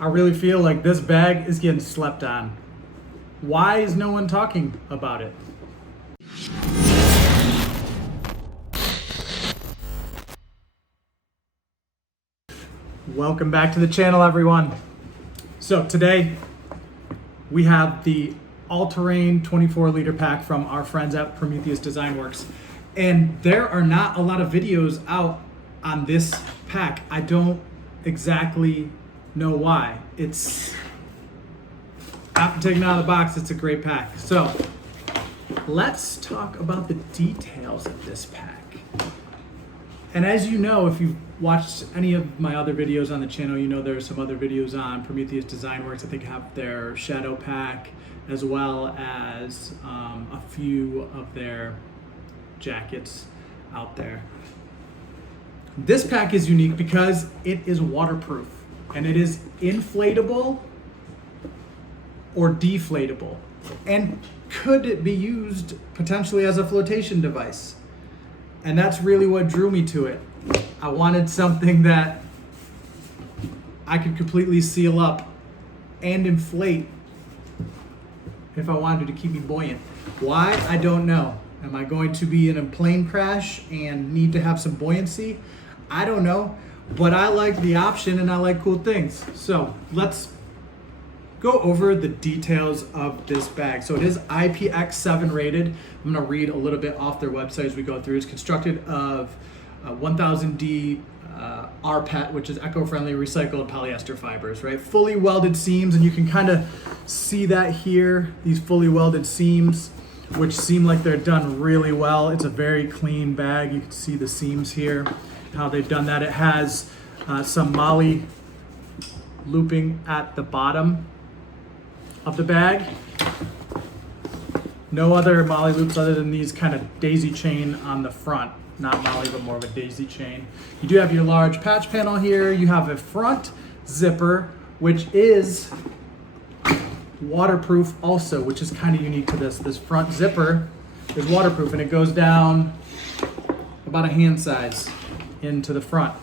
I really feel like this bag is getting slept on. Why is no one talking about it? Welcome back to the channel, everyone. So today we have the all-terrain 24-liter pack from our friends at Prometheus Design Works. And there are not a lot of videos out on this pack. I don't exactly know why. It's, after taking it out of the box, it's a great pack. So let's talk about the details of this pack. And as you know, if you've watched any of my other videos on the channel, you know there are some other videos on Prometheus Design Works. I think have their shadow pack as well as a few of their jackets out there. This pack is unique because it is waterproof and it is inflatable or deflatable, and could it be used potentially as a flotation device? And that's really what drew me to it. I wanted something that I could completely seal up and inflate if I wanted to keep me buoyant. Why? I don't know. Am I going to be in a plane crash and need to have some buoyancy? I don't know, but I like the option and I like cool things. So let's go over the details of this bag. So it is IPX7 rated. I'm gonna read a little bit off their website as we go through. It's constructed of 1000D rPET, which is eco-friendly recycled polyester fibers, right? Fully welded seams, and you can kind of see that here, these fully welded seams, which seem like they're done really well. It's a very clean bag. You can see the seams here, how they've done that. It has some moly looping at the bottom of the bag. No other moly loops other than these kind of daisy chain on the front. Not moly, but more of a daisy chain. You do have your large patch panel here. You have a front zipper, which is waterproof also, which is kind of unique to this. This front zipper is waterproof and it goes down about a hand size into the front.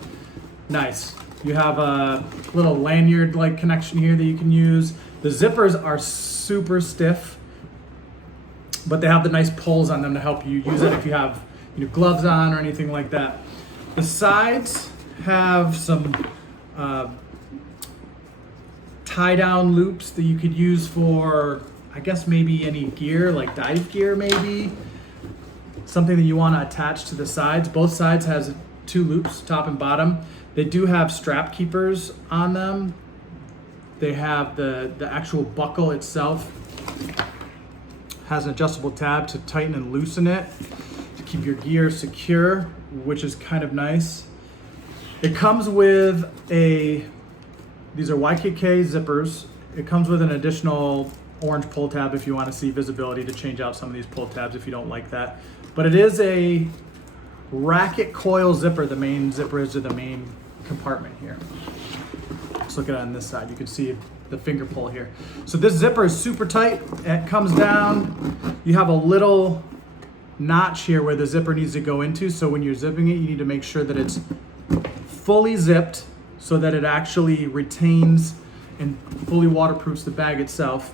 Nice. You have a little lanyard-like connection here that you can use. The zippers are super stiff, but they have the nice pulls on them to help you use it if you have gloves on or anything like that. The sides have some tie-down loops that you could use for, I guess, maybe any gear, like dive gear maybe. Something that you want to attach to the sides. Both sides has 2 loops, top and bottom. They do have strap keepers on them. They have the actual buckle itself has an adjustable tab to tighten and loosen it to keep your gear secure, which is kind of nice. It comes with these are YKK zippers. It comes with an additional orange pull tab if you want to see visibility to change out some of these pull tabs if you don't like that. But it is a racket coil zipper. The main zipper is to the main compartment here. Let's look at it on this side. You can see the finger pull here. So this zipper is super tight. It comes down. You have a little notch here where the zipper needs to go into. So when you're zipping it, you need to make sure that it's fully zipped so that it actually retains and fully waterproofs the bag itself.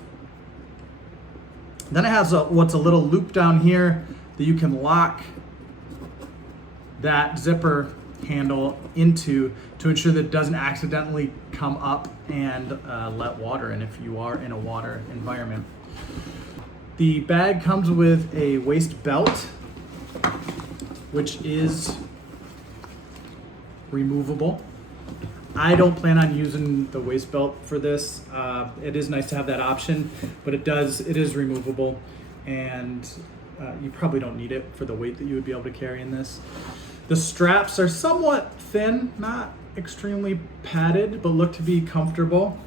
Then it has what's a little loop down here that you can lock that zipper handle into to ensure that it doesn't accidentally come up and let water in if you are in a water environment. The bag comes with a waist belt, which is removable. I don't plan on using the waist belt for this. It is nice to have that option, but it is removable, and you probably don't need it for the weight that you would be able to carry in this. The straps are somewhat thin, not extremely padded, but look to be comfortable.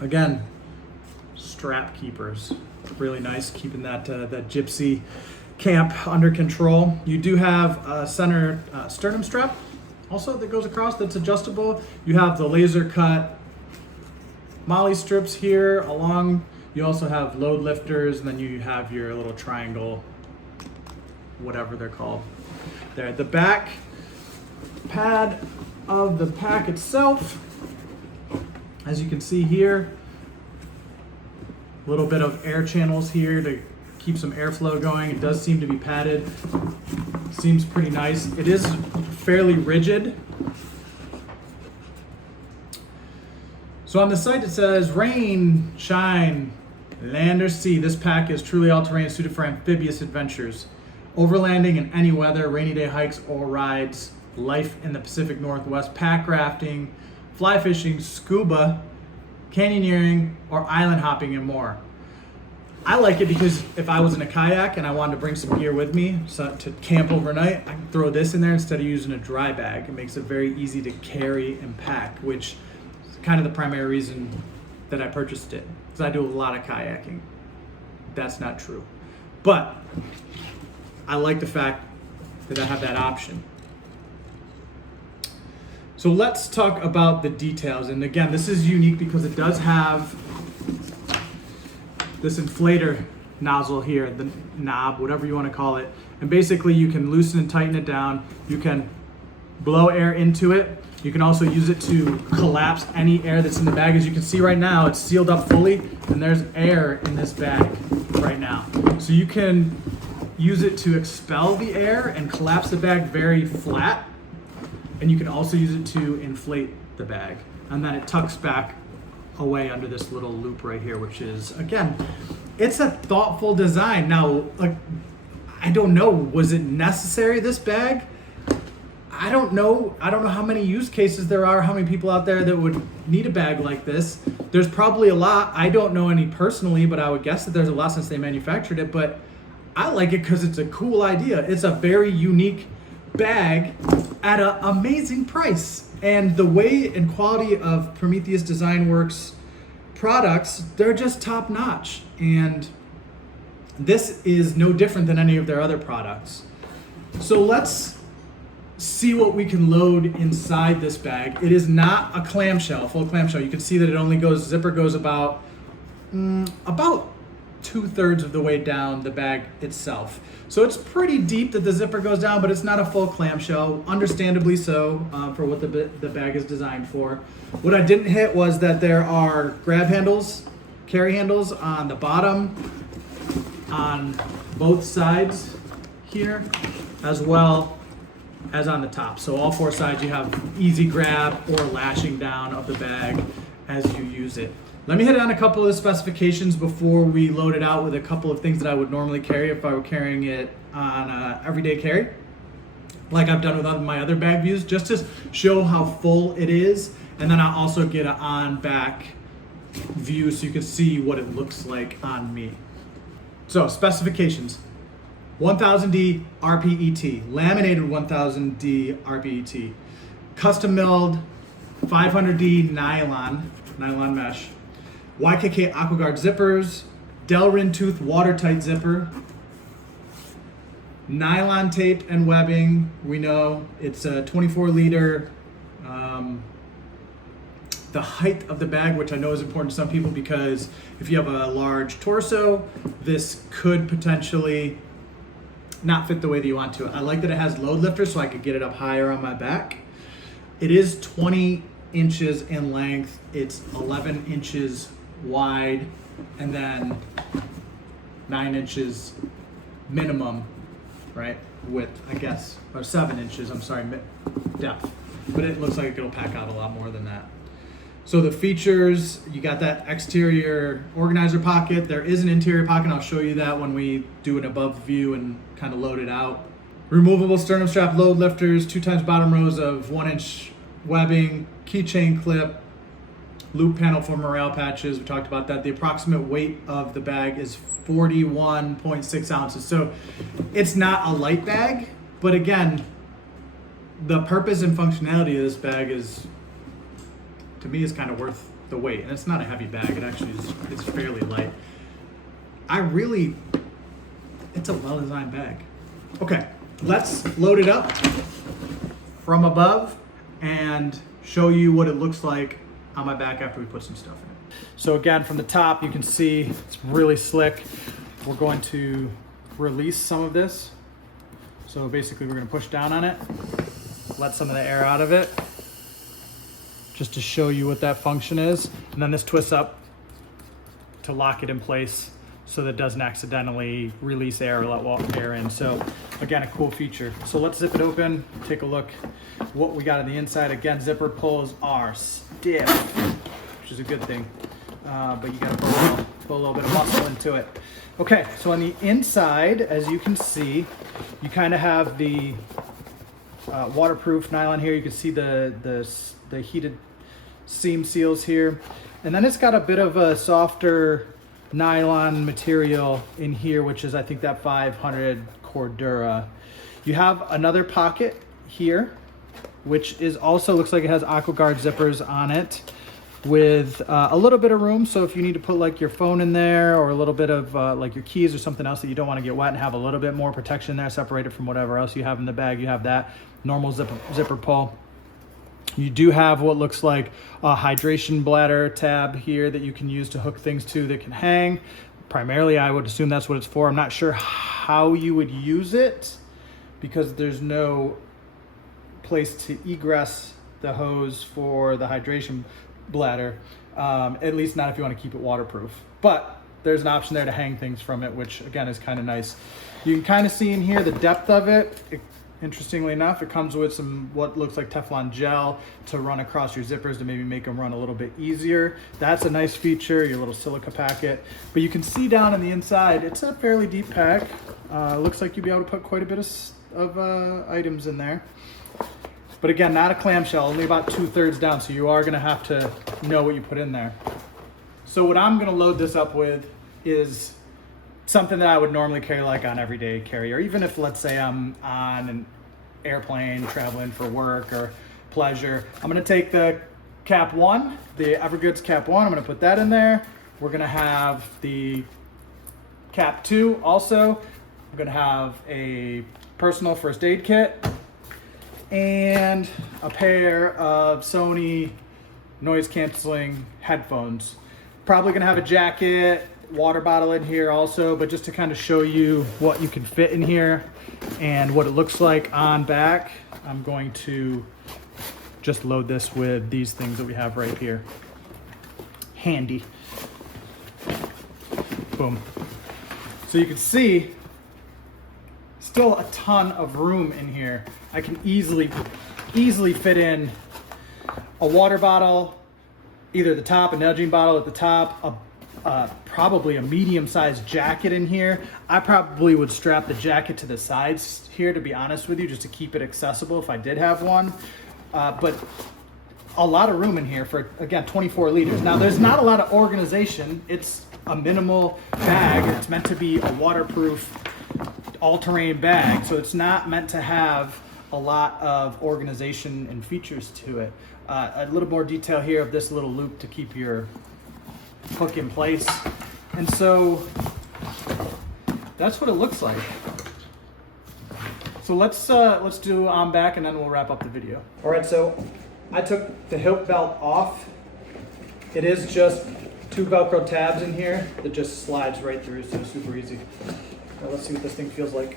Again, strap keepers, really nice, keeping that gypsy camp under control. You do have a center sternum strap also that goes across that's adjustable. You have the laser cut moly strips here along. You also have load lifters, and then you have your little triangle, whatever they're called there. The back pad of the pack itself As you can see here, a little bit of air channels here to keep some airflow going. It does seem to be padded. Seems pretty nice. It is fairly rigid. So on the site it says, rain, shine, land or sea, this pack is truly all-terrain, suited for amphibious adventures. Overlanding in any weather, rainy day hikes or rides, life in the Pacific Northwest, pack rafting, fly fishing, scuba, canyoneering, or island hopping and more. I like it because if I was in a kayak and I wanted to bring some gear with me to camp overnight, I can throw this in there instead of using a dry bag. It makes it very easy to carry and pack, which is kind of the primary reason that I purchased it, because I do a lot of kayaking. That's not true. But I like the fact that I have that option. So let's talk about the details. And again, this is unique because it does have this inflator nozzle here, the knob, whatever you want to call it. And basically you can loosen and tighten it down. You can blow air into it. You can also use it to collapse any air that's in the bag. As you can see right now, it's sealed up fully and there's air in this bag right now. So you can use it to expel the air and collapse the bag very flat. And you can also use it to inflate the bag. And then it tucks back away under this little loop right here, which is, again, it's a thoughtful design. Now, like, I don't know, was it necessary, this bag? I don't know how many use cases there are, how many people out there that would need a bag like this. There's probably a lot. I don't know any personally, but I would guess that there's a lot since they manufactured it. But I like it because it's a cool idea. It's a very unique bag at an amazing price. And the weight and quality of Prometheus Design Works products, they're just top notch. And this is no different than any of their other products. So let's see what we can load inside this bag. It is not a clamshell, full clamshell. You can see that it only goes, zipper goes about 2/3 of the way down the bag itself. So it's pretty deep that the zipper goes down, but it's not a full clamshell, understandably so, for what the bag is designed for. What I didn't hit was that there are grab handles, carry handles on the bottom, on both sides here, as well as on the top. So all four sides you have easy grab or lashing down of the bag as you use it. Let me hit on a couple of the specifications before we load it out with a couple of things that I would normally carry if I were carrying it on everyday carry, like I've done with my other bag views, just to show how full it is. And then I'll also get an on-back view so you can see what it looks like on me. So specifications: 1000D RPET, laminated 1000D RPET, custom milled 500D nylon mesh, YKK AquaGuard zippers, Delrin tooth watertight zipper, nylon tape and webbing. We know it's a 24 liter. The height of the bag, which I know is important to some people because if you have a large torso, this could potentially not fit the way that you want to. I like that it has load lifters so I could get it up higher on my back. It is 20 inches in length. It's 11 inches wide, and then 9 inches minimum, right? Width, I guess, or 7 inches, I'm sorry, depth. But it looks like it'll pack out a lot more than that. So the features, you got that exterior organizer pocket. There is an interior pocket. I'll show you that when we do an above view and kind of load it out. Removable sternum strap load lifters, 2x bottom rows of 1-inch webbing, keychain clip, loop panel for morale patches. We talked about that. The approximate weight of the bag is 41.6 ounces. So it's not a light bag, but again, the purpose and functionality of this bag is, to me, is kind of worth the weight. And it's not a heavy bag. It actually is, it's fairly light. It's a well-designed bag. Okay, let's load it up from above and show you what it looks like on my back after we put some stuff in it. So again, from the top, you can see it's really slick. We're going to release some of this. So basically we're going to push down on it, let some of the air out of it. just to show you what that function is. And then this twists up to lock it in place so that it doesn't accidentally release air or let air in. So again, a cool feature. So let's zip it open, take a look what we got on the inside. Again, zipper pulls are stiff, which is a good thing. But you gotta put a little bit of muscle into it. Okay, so on the inside, as you can see, you kind of have the waterproof nylon here. You can see the heated seam seals here. And then it's got a bit of a softer nylon material in here, which is, I think, that 500 Cordura. You have another pocket here, which is also looks like it has AquaGuard zippers on it, with a little bit of room. So if you need to put like your phone in there, or a little bit of like your keys or something else that you don't want to get wet, and have a little bit more protection there, separated from whatever else you have in the bag, you have that normal zipper pull. You do have what looks like a hydration bladder tab here that you can use to hook things to that can hang. Primarily, I would assume that's what it's for. I'm not sure how you would use it, because there's no place to egress the hose for the hydration bladder, at least not if you want to keep it waterproof. But there's an option there to hang things from it, which again is kind of nice. You can kind of see in here the depth of it. Interestingly enough, it comes with some what looks like Teflon gel to run across your zippers to maybe make them run a little bit easier. That's a nice feature, your little silica packet. But you can see down on the inside, it's a fairly deep pack. Looks like you'll be able to put quite a bit of items in there. But again, not a clamshell, only about 2/3 down, so you are gonna have to know what you put in there. So what I'm gonna load this up with is something that I would normally carry like on everyday carry, or even if, let's say, I'm on an airplane traveling for work or pleasure. I'm gonna take the cap 1, the Evergoods cap 1, I'm gonna put that in there. We're gonna have the cap 2 also. I'm gonna have a personal first aid kit and a pair of Sony noise canceling headphones. Probably gonna have a jacket, water bottle in here also, but just to kind of show you what you can fit in here and what it looks like on back, I'm going to just load this with these things that we have right here. Handy. Boom. So you can see still a ton of room in here. I can easily fit in a water bottle, either the top, a nudging bottle at the top, probably a medium-sized jacket in here. I probably would strap the jacket to the sides here, to be honest with you, just to keep it accessible if I did have one. But a lot of room in here for, again, 24 liters. Now, there's not a lot of organization. It's a minimal bag. It's meant to be a waterproof, all-terrain bag, so it's not meant to have a lot of organization and features to it. A little more detail here of this little loop to keep your hook in place. And so that's what it looks like. So let's do on back, and then we'll wrap up the video. All right, so I took the hip belt off. It is just 2 Velcro tabs in here that just slides right through, so super easy. Now let's see what this thing feels like.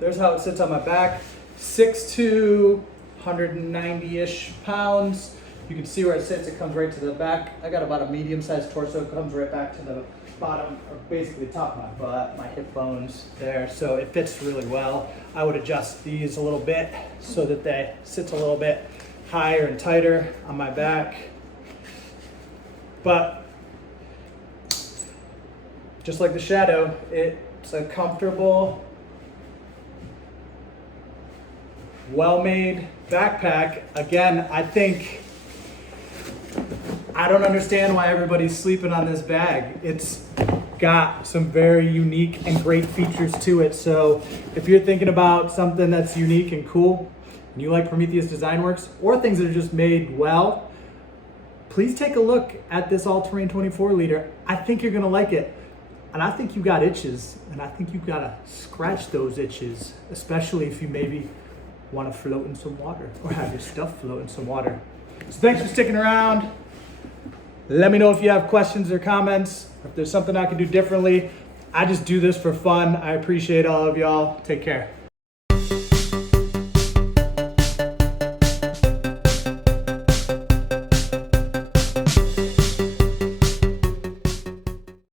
There's how it sits on my back. 6'2", 190-ish pounds. You can see where it sits. It comes right to the back. I got about a medium-sized torso. It comes right back to the bottom, or basically the top of my butt, my hip bones there. So it fits really well. I would adjust these a little bit so that they sit a little bit higher and tighter on my back. But just like the Shadow, it's a comfortable, well-made backpack. Again, I don't understand why everybody's sleeping on this bag. It's got some very unique and great features to it. So if you're thinking about something that's unique and cool, and you like Prometheus Design Works, or things that are just made well, please take a look at this all-terrain 24 liter. I think you're gonna like it. And I think you got itches, and I think you gotta scratch those itches, especially if you maybe want to float in some water, or have your stuff float in some water. So thanks for sticking around. Let me know if you have questions or comments, if there's something I can do differently. I just do this for fun. I appreciate all of y'all. Take care.